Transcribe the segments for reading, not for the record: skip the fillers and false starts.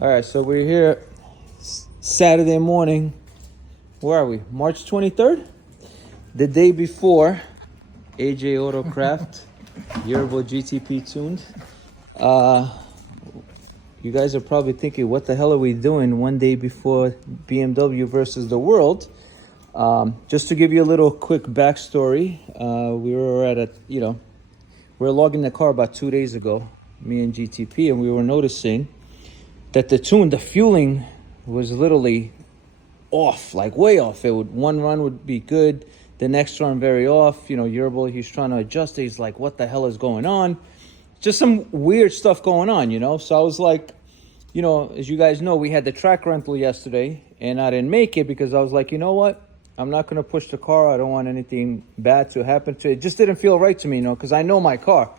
All right, so we're here Saturday morning. Where are we? March 23rd? The day before AJ Autocraft Yerbo GTP tuned. You guys are probably thinking, what the hell are we doing one day before BMW versus the world? Just to give you a little quick backstory, we were at we were logging the car about 2 days ago, me and GTP, and we were noticing that the fueling was literally off, like way off. One run would be good, the next run very off. Yerbo, he's trying to adjust it. He's like, what the hell is going on? Just some weird stuff going on, So I was like, as you guys know, we had the track rental yesterday, and I didn't make it because I was like, you know what? I'm not going to push the car. I don't want anything bad to happen to it. It just didn't feel right to me, because I know my car.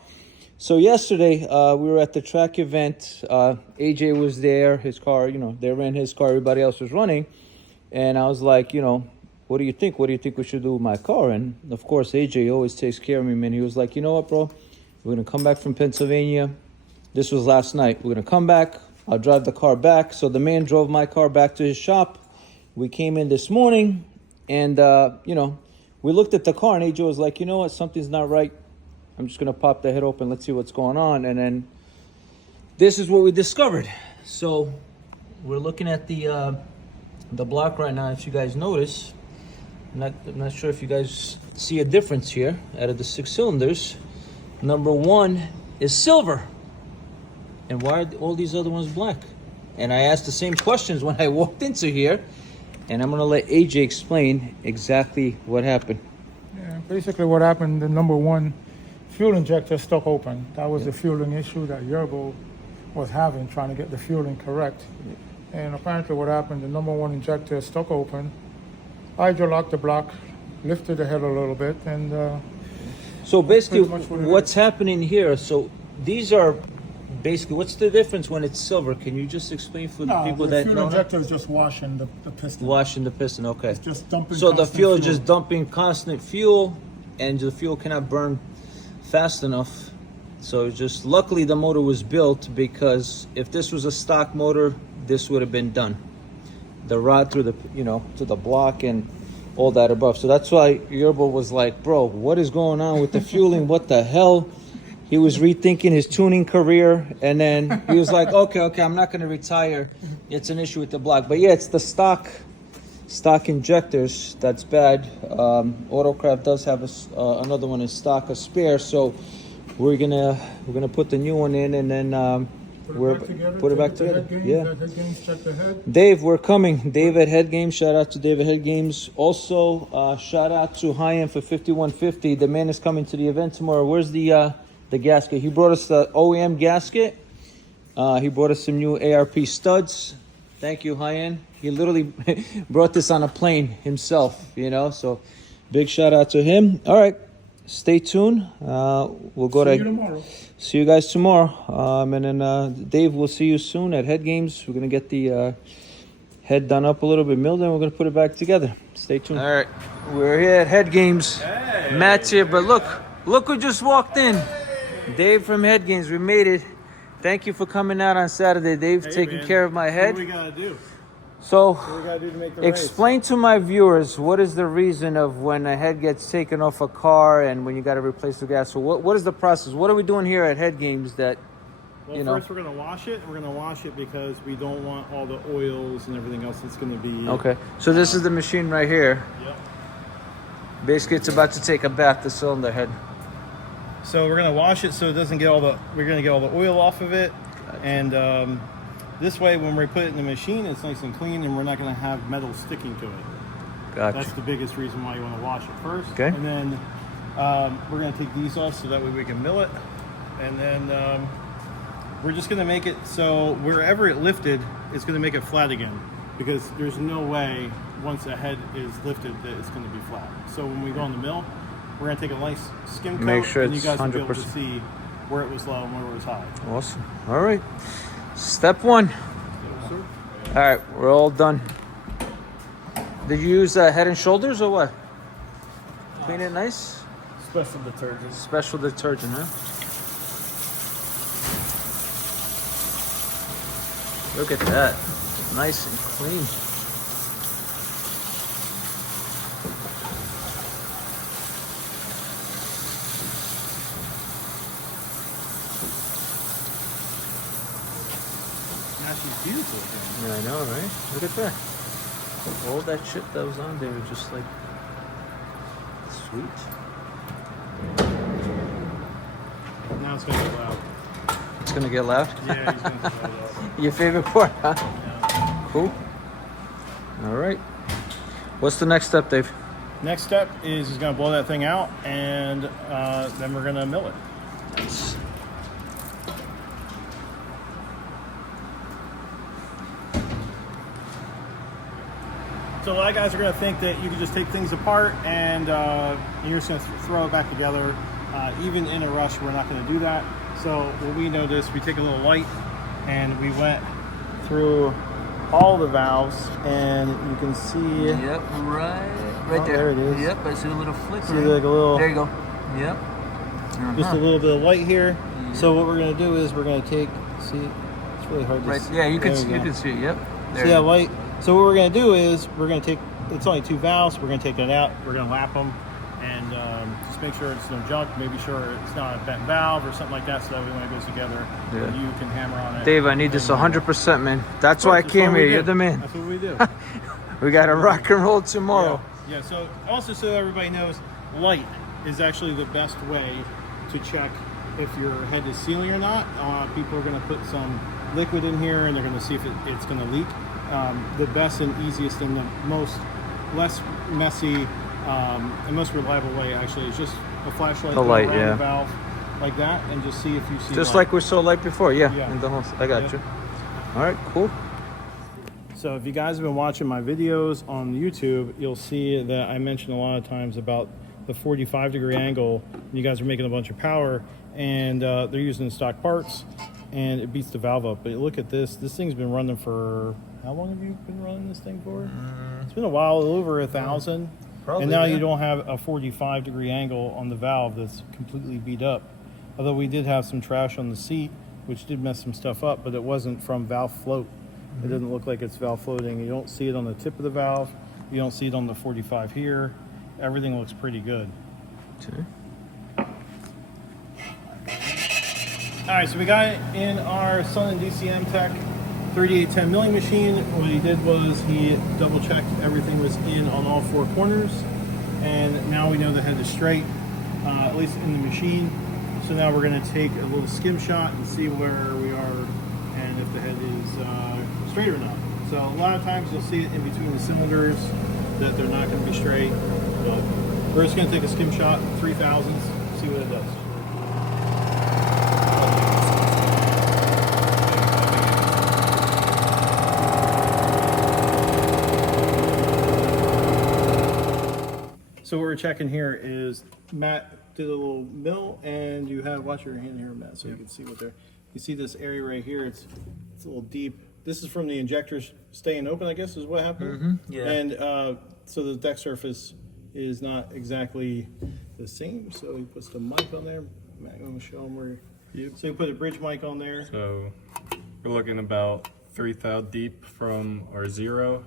So yesterday, we were at the track event. AJ was there. His car, they ran his car. Everybody else was running. And I was like, what do you think? What do you think we should do with my car? And, of course, AJ always takes care of me, man. He was like, you know what, bro? We're going to come back from Pennsylvania. This was last night. We're going to come back. I'll drive the car back. So the man drove my car back to his shop. We came in this morning, and, we looked at the car, and AJ was like, you know what? Something's not right. I'm just going to pop the head open. Let's see what's going on. And then this is what we discovered. So we're looking at the block right now. If you guys notice, I'm not sure if you guys see a difference here. Out of the 6 cylinders, number 1 is silver. And why are all these other ones black? And I asked the same questions when I walked into here. And I'm going to let AJ explain exactly what happened. Yeah, basically what happened, the number 1 fuel injector stuck open. That was the fueling issue that Yerbo was having, trying to get the fueling correct. And apparently what happened, the number 1 injector stuck open. Hydrolocked the block, lifted the head a little bit, and so basically what's happening here, so these are basically, what's the difference when it's silver? Can you just explain for the people that don't know? The fuel injector is just washing the piston. Washing the piston, okay. It's just dumping. So the fuel is just dumping constant fuel, and the fuel cannot burn fast enough. So just luckily the motor was built, because if this was a stock motor, this would have been done. The rod through the to the block and all that above. So that's why Yerbo was like, bro, what is going on with the fueling? What the hell? He was rethinking his tuning career, and then he was like, okay, I'm not going to retire. It's an issue with the block. But yeah, it's the stock injectors that's bad. Autocraft does have another one in stock, a spare. So we're gonna put the new one in, and then put it back together. Yeah. Headgames, check the head. Dave, we're coming. Dave at Headgames. Shout out to Dave at Headgames. Also, shout out to High-End for 5150. The man is coming to the event tomorrow. Where's the gasket? He brought us the OEM gasket. He brought us some new ARP studs. Thank you, High-End. He literally brought this on a plane himself, So big shout out to him. All right. Stay tuned. We'll go see you guys tomorrow. And then Dave, we'll see you soon at Headgames. We're gonna get the head done up a little bit, milled, and we're gonna put it back together. Stay tuned. All right, we're here at Headgames. Hey. Matt's here, but look who just walked in. Dave from Headgames. We made it. Thank you for coming out on Saturday, Dave. Taking care of my head. What do we gotta do? So, what do we gotta do to make the explain to my viewers, what is the reason of when a head gets taken off a car and when you got to replace the gas? So what is the process? What are we doing here at Headgames that, Well, first we're going to wash it. We're going to wash it because we don't want all the oils and everything else that's going to be... Okay, so this is the machine right here. Yep. Basically, it's about to take a bath, the cylinder head. So we're going to wash it so it doesn't get we're going to get all the oil off of it. Gotcha. And this way, when we put it in the machine, it's nice and clean, and we're not going to have metal sticking to it. Gotcha. That's the biggest reason why you want to wash it first. Okay. And then we're going to take these off so that way we can mill it. And then we're just going to make it so wherever it lifted, it's going to make it flat again. Because there's no way, once a head is lifted, that it's going to be flat. So when we go in the mill, we're going to take a nice skim coat, make sure and it's you guys 100%. will be able to see where it was low and where it was high. Awesome. All right. Step 1. Yes, sir. All right, we're all done. Did you use Head and Shoulders or what? Clean it nice? Special detergent. Special detergent, huh? Look at that. Nice and clean. Now she's beautiful again. Yeah, I know, right? Look at that. All that shit that was on there was just like sweet. Now it's gonna get loud. It's gonna get loud? Yeah, he's gonna get loud. Your favorite part, huh? Yeah. Cool. All right. What's the next step, Dave? Next step is he's gonna blow that thing out, and then we're gonna mill it. Nice. So a lot of guys are going to think that you can just take things apart and you're just going to throw it back together. Even in a rush, we're not going to do that. So what we noticed, we take a little light and we went through all the valves, and you can see. Yep, right Oh, there. there it is. Yep, I see a little flicker. See like a little. There you go. Yep. Just a little bit of light here. So what we're going to do is we're going to take. See, it's really hard to Right. see. Yeah, you can There see. we You go. can see it. Yep. There. See that light? So what we're going to do is we're going to take, it's only 2 valves, we're going to take that out, we're going to lap them, and just make sure it's no junk, maybe sure it's not a bent valve or something like that, so that way when it goes together, Yeah. you can hammer on it. Dave, I need this 100%, man. That's why I That's came what we here. do. You're the man. That's what we do. We got to rock and roll tomorrow. Yeah, so also so everybody knows, light is actually the best way to check if your head is sealing or not. People are going to put some liquid in here and they're going to see if it's going to leak. The best and easiest and the most less messy and most reliable way actually is just a flashlight The light, around yeah. the valve like that, and just see if you see Just light. like we saw light before. Yeah. Yeah. In the whole, I got Yep. you. All right, cool. So if you guys have been watching my videos on YouTube, you'll see that I mentioned a lot of times about the 45-degree angle. You guys are making a bunch of power, and they're using stock parts, and it beats the valve up. But look at this. This thing's been running for, how long have you been running this thing for? It's been a while, over 1,000. Probably, And now yeah. you don't have a 45-degree angle on the valve that's completely beat up. Although we did have some trash on the seat, which did mess some stuff up, but it wasn't from valve float. It doesn't look like it's valve floating. You don't see it on the tip of the valve. You don't see it on the 45 here. Everything looks pretty good. Okay. All right, so we got it in our Sun and DCM Tech 3810 milling machine. What he did was he double checked everything was in on all 4 corners, and now we know the head is straight, at least in the machine. So now we're going to take a little skim shot and see where we are and if the head is straight or not. So a lot of times you'll see it in between the cylinders that they're not going to be straight, but we're just going to take a skim shot, 3/1000s, see what it does. So what we're checking here is Matt did a little mill, and you have, watch your hand here, Matt, so you can see what there. You see this area right here, it's a little deep. This is from the injectors staying open, I guess, is what happened. Yeah. And so the deck surface is not exactly the same. So he puts the mic on there. Matt, I'm going to show him where. So you put a bridge mic on there. So we're looking about 3 thou deep from our 0.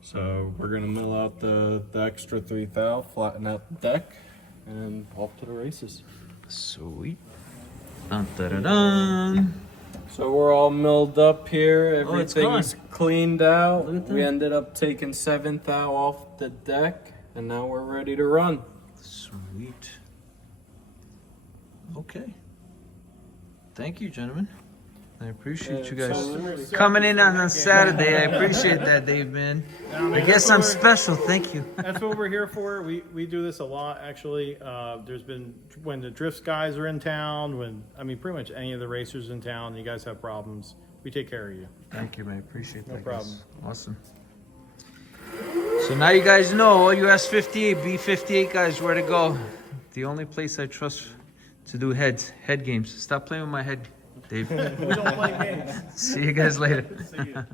So we're gonna mill out the extra 3 thou, flatten out the deck, and off to the races. Sweet. Dun, dun, dun, dun. So we're all milled up here. Oh, it's Everything's gone. cleaned out. Look at that. We ended up taking 7 thou off the deck, and now we're ready to run. Sweet. Okay. Thank you, gentlemen. I appreciate you guys coming in on a Saturday. I appreciate that, Dave, man. I guess I'm special. Thank you. That's what we're here for. We do this a lot, actually. There's been, when the drifts guys are in town, when, I mean, pretty much any of the racers in town, you guys have problems, we take care of you. Thank you, man. I appreciate that. No problem. Guys. Awesome. So now you guys know, all you S58, B58 guys, where to go. The only place I trust to do head games. Stop playing with my head, Dave. We don't play games. See you guys later. See you.